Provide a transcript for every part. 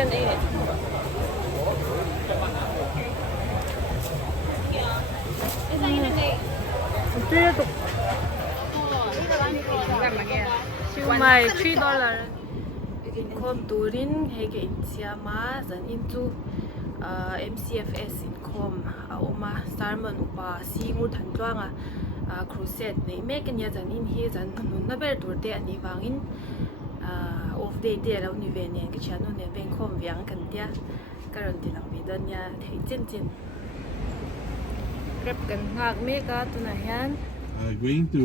กันเอง그래도 시우마이 $3 인컴 두린 해게 인치아마 전 인투 MCFS 인컴 오마 살먼 오빠 시물 단조anga 크루셋 네 메겐야 전 인히 전 논나벨 돌때 아니 왕인 off day te lo ni ve ne ke chanu ne ben khom vyang kan tia karon ti lang mi don ya thei chin chin grab kan ngak me ka tu na hian going to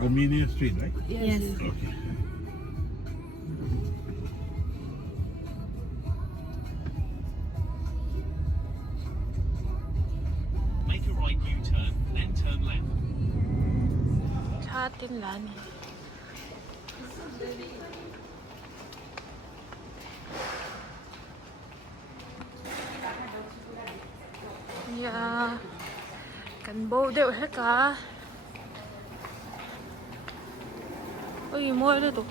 Armenia Street, right? yes Okay. Make a right U-turn, then turn left. cha tin la ni ya kan bo đều hết cả ôi môi đây tụ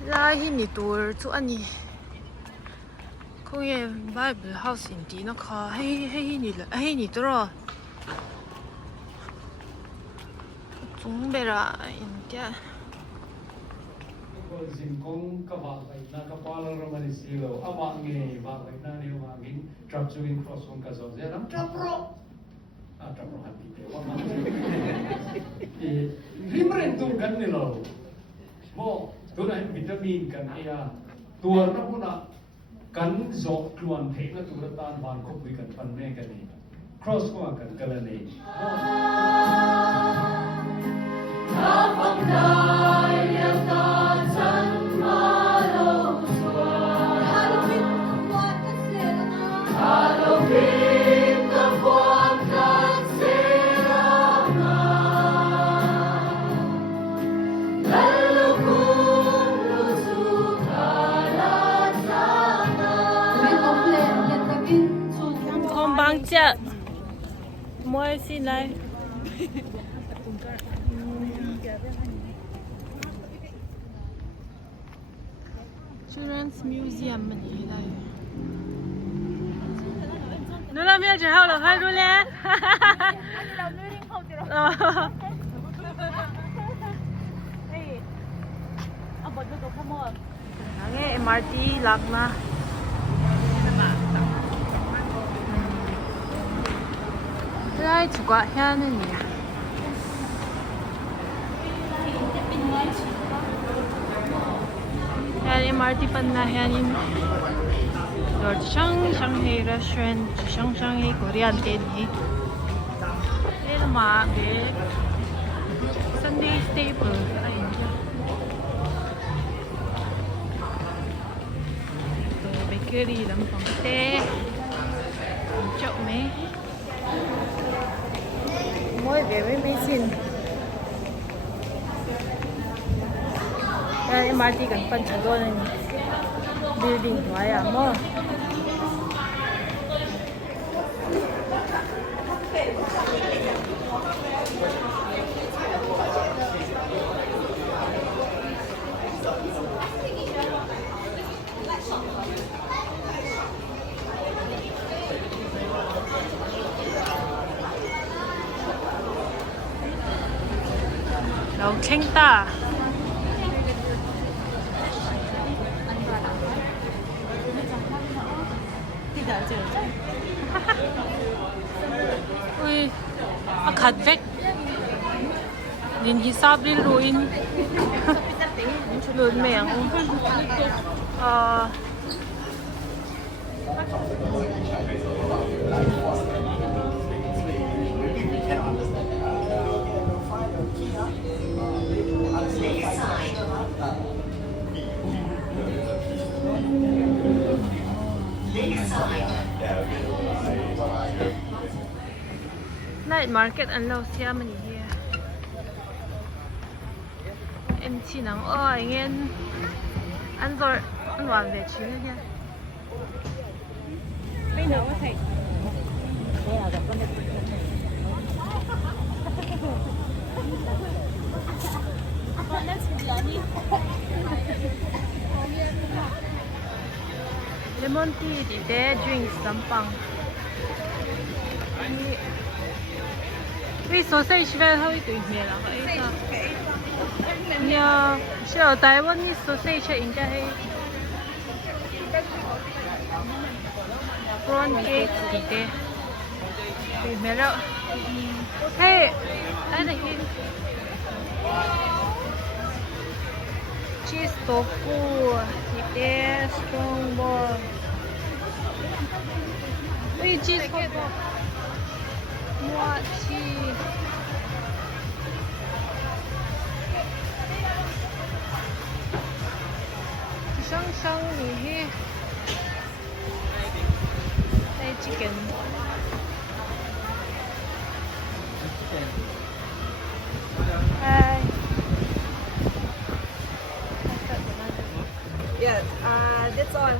lại hi ni tour chu ani không ye Bible house in tí nó khó hay ni tro chúng bây giờ in tia Inkhawm ka ba na ka pala ramani silo ama nge ba na ni wa ngin trap chuin cross on ka zo zera trap ro hati pe wa ma rimren tu kan ni lo mo tu na vitamin kan ya tua na puna kan zo kluan the na tu ra tan ban ko pui kan pan me kan ni cross ko kan kala ni không bằng chợ mua xin này Children's Museum này đây nó làm gì hao là hai đôi lẽ nghe MRT lạc na lại chụp qua here này here MRT pan na here in rồi Shanghai restaurant Shanghai Korean tên hi đây là mà cái Sunday staple ai nhỉ bakery làm phòng té chậu mấy mỗi về với mấy xin đây MRT cần phân chừng đôi này building quá à mơ đầu khen ta ui khát vết nhìn hisab đi ruin luôn mèo night market ăn lâu xem mình here em chỉ nắng ơi nghe ăn rồi ăn hoàn về chứ nha bây giờ có thể đây là con lemon tea thì để drinks tấm bằng. Cái sausage về hơi tùy miệng là vậy sao? Nha, ở Đài Loan cái sausage應該係 prawn cake thì để tùy miệng đó. Hey, đây là cái cheese tofu, để strong ball. Ui, cheese tofu. Mua cheese. Sang thì đây chicken. Hi. Yeah, that's all.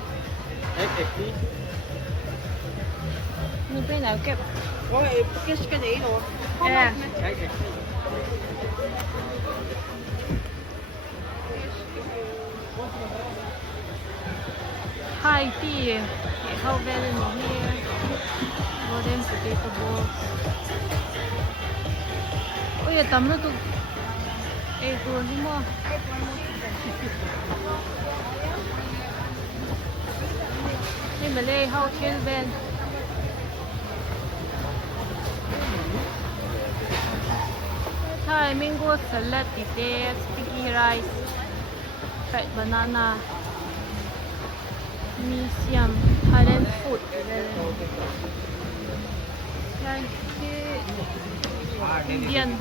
Mình bên nào kẹp? Ôi, cái gì luôn? Yeah. High tea, how very here. Golden potato balls. Ôi, tắm nó tụt. Ê, tuần đi mua. Đây mà đây, how can ben? Thai mango salad, tite, sticky rice, fried banana. Museum, Thailand food. Yan, Indian.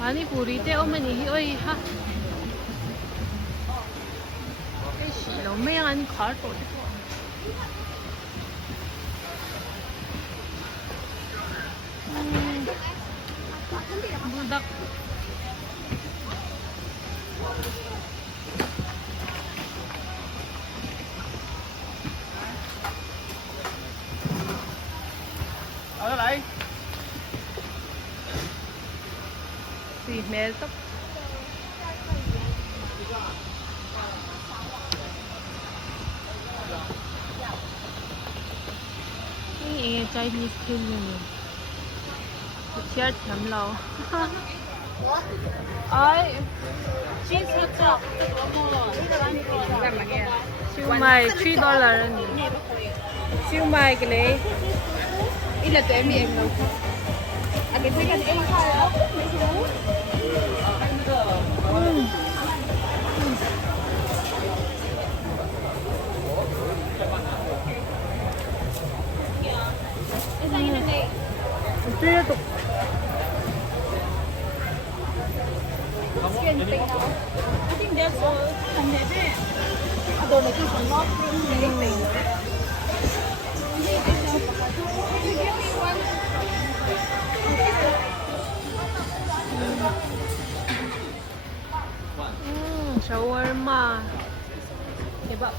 Pani puri te o mani hi oi ha. Cái gì đâu mấy anh khó rồi. Budak. Ở đây. Gì mẹ tóc. Cái Chinese cuisine. Chia chấm lâu. Ai cheese hot dog. Siêu mai $3 nè. Siêu mai cái này. Ý là tụi em đi em đâu. À cái thấy cái em khai á. Tiếp tục. I think that's all. And that's it. I don't know if it's not anything. Shawarma. Kebab.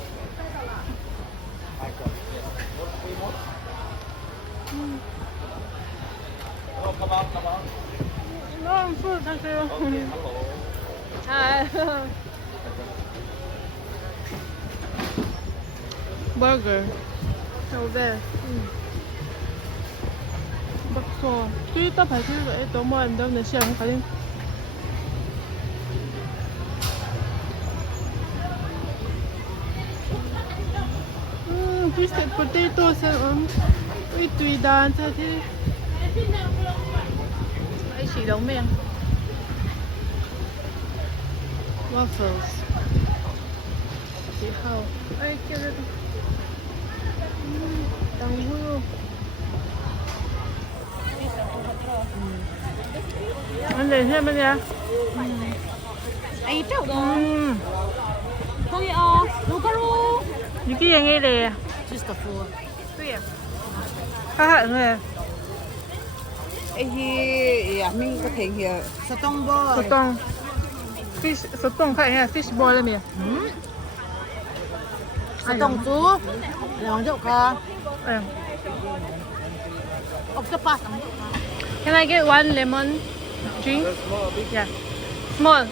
No food, thank you. Hi. Burger. Over there. bakso. Kita pasti ito mo daw na siya kaling. Twisted potatoes ui tùy đàn sao thế. Ai chỉ đóng miệng. Waffles. Chị hầu. Ê kia đây. Đằng hưu. Anh để xem bên nha. Ai trâu đó. Thôi 누가로? 이게 양이래. Just the four. 또야. 하하, 네. Ê, mình có thể hiểu sotong bò. Sotong. Fish, sotong khai ha, fish ball này. Sotong chú. Lòng rượu kho. Octopus. Can I get one lemon drink? Yeah. Small.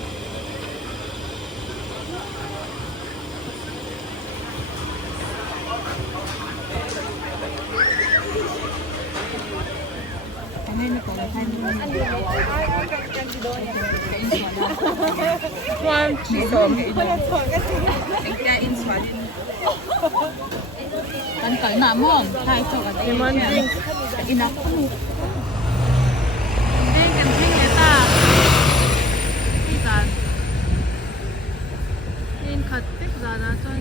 nên có là hai mươi cái One mizoram. Kan cởi nằm không? Hai chỗ ở đây. Lemon drink. Ina không? Đây cần thích người ta. Đi dàn. Nên khật tích dàn là cho như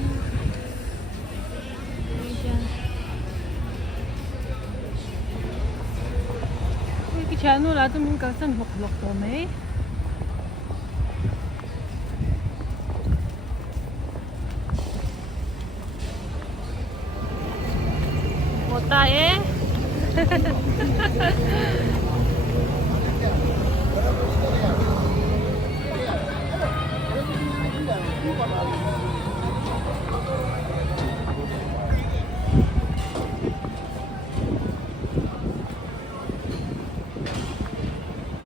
cái chén nó là tụi mình cần sẵn hộp lọc rồi mấy.